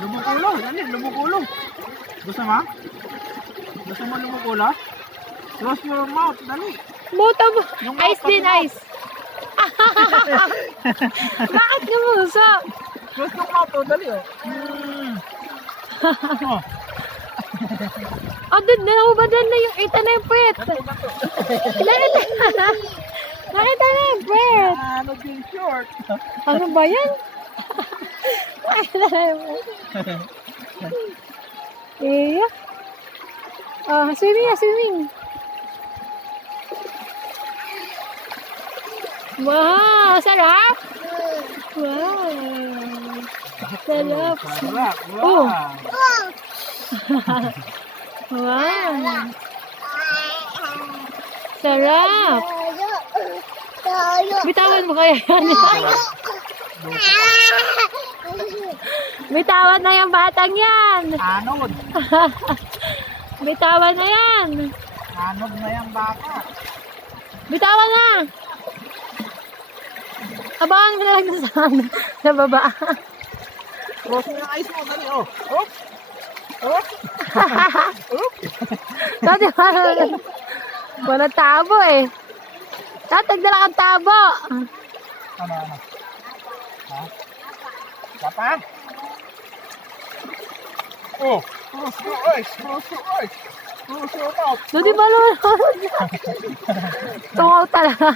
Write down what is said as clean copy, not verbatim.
Lumukulo. Dali, lumukulo. Gusto mo? Gusto mo lumukulo? Close your mouth. Dali. Muta mo. Yung Ice din, mouth. ice. Bakit gumuso? Close your mouth. Oh, dali oh. Oh. Oh, doon na nahubadan na yung ita na yung puwet. Nakita Nakita na yung puwet. Ano din short? Ano ba yan? Nakita na yung puwet. Iya. Swimming na, swimming. Wow, sarap. Wow. Sarap. Sarap. Oh. Wow. Wow. Sarap. Bitawan mo kaya yan. Bitawan na yung batang yan. Anod. Bitawan na yan. Anod na yung baka. Bitawan na. Abangan mo na lang sa baba. Close mo yung eyes mo. Dali oh. Oh. Oh. Dati wala tabo eh. Tatagdala kang tabo. Ano? Ha? Papa? Oh. Close your eyes. Close your eyes. Close your mouth. Dati ba tungaw talaga.